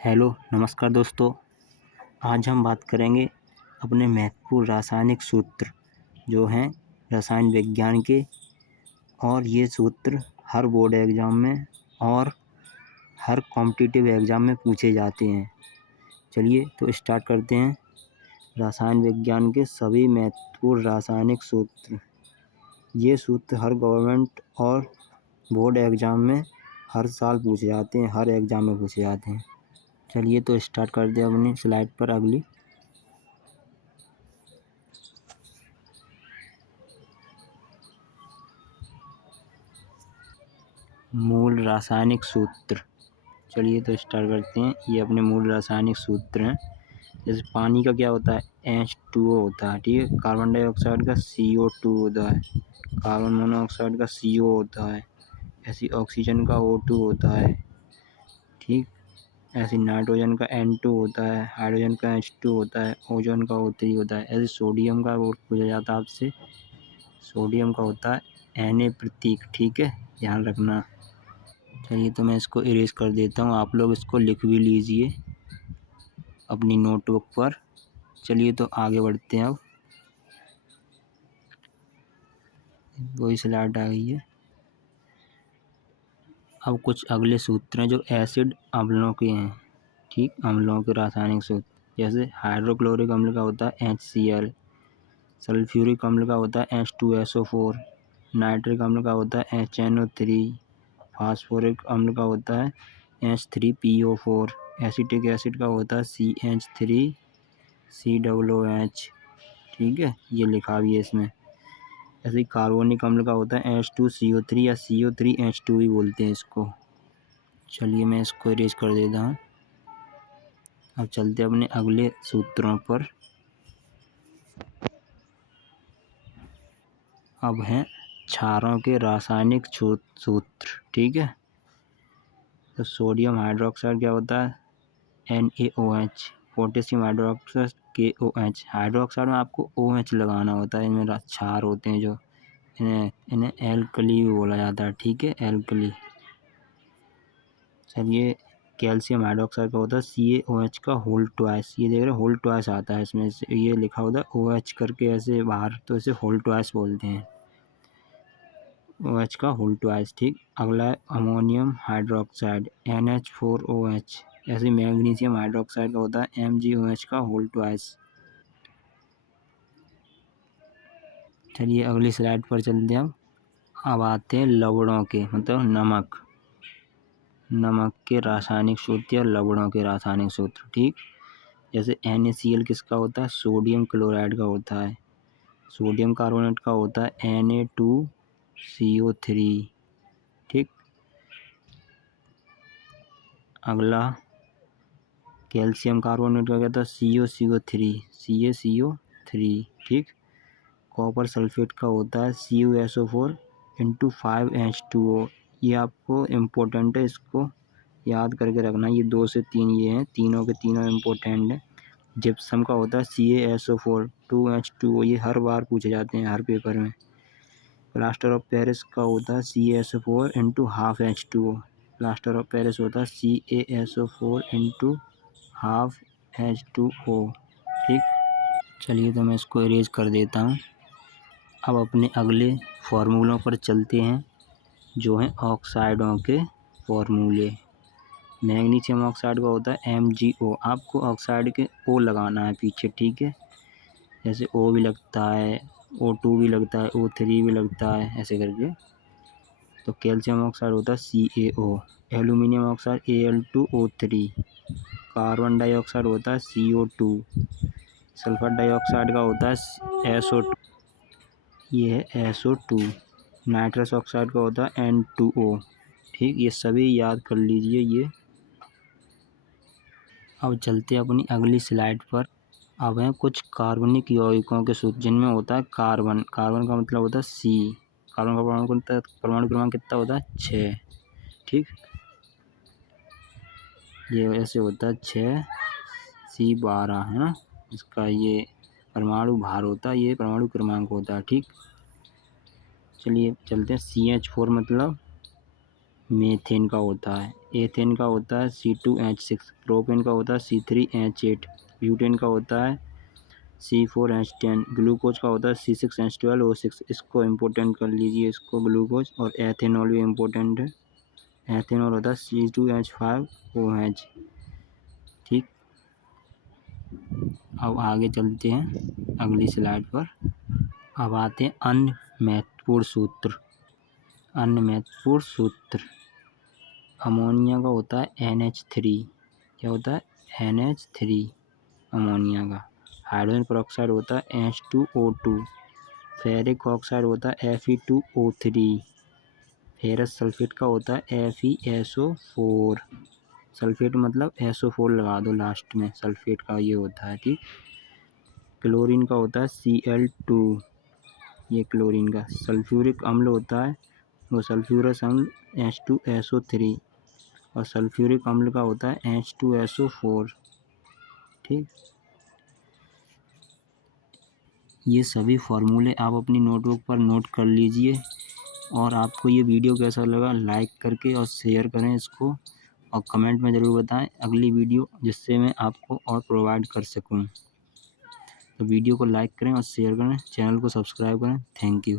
Hello नमस्कार दोस्तों। आज हम बात करेंगे अपने महत्वपूर्ण रासायनिक सूत्र जो हैं रसायन विज्ञान के। और ये सूत्र हर बोर्ड एग्ज़ाम में और हर कॉम्पिटिटिव एग्ज़ाम में पूछे जाते हैं। चलिए तो स्टार्ट करते हैं। रसायन विज्ञान के सभी महत्वपूर्ण रासायनिक सूत्र। ये सूत्र हर गवर्नमेंट और बोर्ड एग्ज़ाम में हर साल पूछे जाते हैं, हर एग्ज़ाम में पूछे जाते हैं। चलिए तो स्टार्ट कर दें अपनी स्लाइड पर अगली। मूल रासायनिक सूत्र। चलिए तो स्टार्ट करते हैं। ये अपने मूल रासायनिक सूत्र हैं। जैसे पानी का क्या होता है, H2O होता है, ठीक है। कार्बन डाइऑक्साइड का CO2 होता है, कार्बन मोनोऑक्साइड का CO होता है, ऐसी ऑक्सीजन का O2 होता है, ठीक। ऐसे नाइट्रोजन का N2 होता है, हाइड्रोजन का H2 होता है, ओजोन का O3 होता है। ऐसे सोडियम का वो पूछा जाता है आपसे, सोडियम का होता है Na प्रतीक, ठीक है, ध्यान रखना। चलिए तो मैं इसको इरेज कर देता हूँ, आप लोग इसको लिख भी लीजिए अपनी नोटबुक पर। चलिए तो आगे बढ़ते हैं। अब वही स्लाइड आ गई है। अब कुछ अगले सूत्र हैं जो एसिड अम्लों के हैं, ठीक, अम्लों के रासायनिक सूत्र। जैसे हाइड्रोक्लोरिक अम्ल का होता है HCl, सल्फ्यूरिक अम्ल का होता है H2SO4, नाइट्रिक अम्ल का होता है HNO3, फास्फोरिक अम्ल का होता है H3PO4, एसिटिक एसिड का होता है CH3COOH, ठीक है, ये लिखा भी है इसमें। ऐसे ही कार्बोनिक अम्ल का होता है H2CO3 या CO3H2 भी बोलते हैं इसको। चलिए मैं इसको इरेज कर देता हूँ। अब चलते अपने अगले सूत्रों पर। अब हैं क्षारों के रासायनिक सूत्र, ठीक है। तो सोडियम हाइड्रोक्साइड क्या होता है NaOH, potassium hydroxide KOH। Hydroxide में आपको OH लगाना होता है, इनमें क्षार होते हैं जो इन्हें एल्कली भी बोला जाता है, ठीक है, एल्कली। चलिए कैल्शियम हाइड्रोक्साइड का होता है CaOH का होल ट्वाइस। ये देख रहे हो, होल ट्वाइस आता है इसमें, ये लिखा होता है OH करके ऐसे बाहर, तो इसे होल ट्वाइस बोलते हैं, OH का होल ट्वाइस, ठीक। अगला है अमोनियम हाइड्रोक्साइड NH4OH। ऐसे मैग्नीशियम हाइड्रोक्साइड का होता है MgOH का होल ट्वाइस। चलिए अगली स्लाइड पर चलते हैं। अब आते हैं लवणों के, मतलब नमक के रासायनिक सूत्र या लवणों के रासायनिक सूत्र, ठीक। जैसे NaCl किसका होता है, सोडियम क्लोराइड का होता है। सोडियम कार्बोनेट का होता है Na2CO3, ठीक। अगला कैल्शियम कार्बोनेट का कहता है CaCO3, ठीक। कॉपर सल्फेट का होता है CuSO4 × 5H2O। ये आपको इम्पोर्टेंट है, इसको याद करके रखना। ये 2 से 3 ये हैं, तीनों के तीनों इम्पोर्टेंट हैं। जिप्सम का होता है CaSO4 2H2O। ये हर बार पूछे जाते हैं हर पेपर में। प्लास्टर ऑफ पेरिस का होता है CaSO4 × 12H2O। Plaster of Paris होता है CaSO4 × 12H2O, ठीक। चलिए तो मैं इसको इरेज कर देता हूँ। अब अपने अगले फार्मूलों पर चलते हैं जो हैं ऑक्साइडों के फार्मूले। मैग्नीशियम ऑक्साइड का होता है MgO। आपको ऑक्साइड के O लगाना है पीछे, ठीक है। जैसे O भी लगता है, O2 भी लगता है, O3 भी लगता है, ऐसे करके। तो कैल्शियम ऑक्साइड होता है CaO, aluminium oxide Al2O3, carbon dioxide होता है CO2, सल्फर डाइऑक्साइड का होता है SO2, ये है SO2, नाइट्रस ऑक्साइड का होता है N2O, ठीक। ये सभी याद कर लीजिए ये। अब चलते हैं अपनी अगली स्लाइड पर। अब हैं कुछ कार्बनिक यौगिकों के सूत्र जिनमें होता है कार्बन। कार्बन का मतलब होता है C। कार्बन का परमाणु क्रमांक कितना होता है 6, ठीक। ये ऐसे होता है 6C12 है ना, इसका ये परमाणु भार होता है, ये परमाणु क्रमांक होता है, ठीक। चलिए चलते हैं CH4 मतलब मीथेन का होता है, एथेन का होता है C2H6, प्रोपेन का होता है C3H8, ब्यूटेन का होता है C4H10, ग्लूकोज का होता है C6H12O6। इसको इम्पोर्टेंट कर लीजिए, इसको ग्लूकोज। और एथेनॉल भी इम्पोर्टेंट है, एथेनॉल होता है C2H5OH। ठीक, अब आगे चलते हैं अगली स्लाइड पर। अब आते हैं अन्य महत्वपूर्ण सूत्र। अन्य महत्वपूर्ण सूत्र, अमोनिया का होता है NH3। क्या होता है? NH3 अमोनिया का। हाइड्रोजन पेरोक्साइड होता है H2O2। फेरिक ऑक्साइड होता है Fe2O3। फेरस सल्फेट का होता है FeSO4। सल्फेट मतलब SO4 लगा दो लास्ट में, सल्फेट का ये होता है। ठीक, क्लोरीन का होता है Cl2, ये क्लोरीन का। सल्फ्यूरिक अम्ल होता है वो सल्फ्यूरस अम्ल H2SO3, और सल्फ्यूरिक अम्ल का होता है H2SO4। ठीक, ये सभी फार्मूले आप अपनी नोटबुक पर नोट कर लीजिए। और आपको ये वीडियो कैसा लगा लाइक करके और शेयर करें इसको, और कमेंट में ज़रूर बताएं अगली वीडियो, जिससे मैं आपको और प्रोवाइड कर सकूं। तो वीडियो को लाइक करें और शेयर करें, चैनल को सब्सक्राइब करें। Thank you.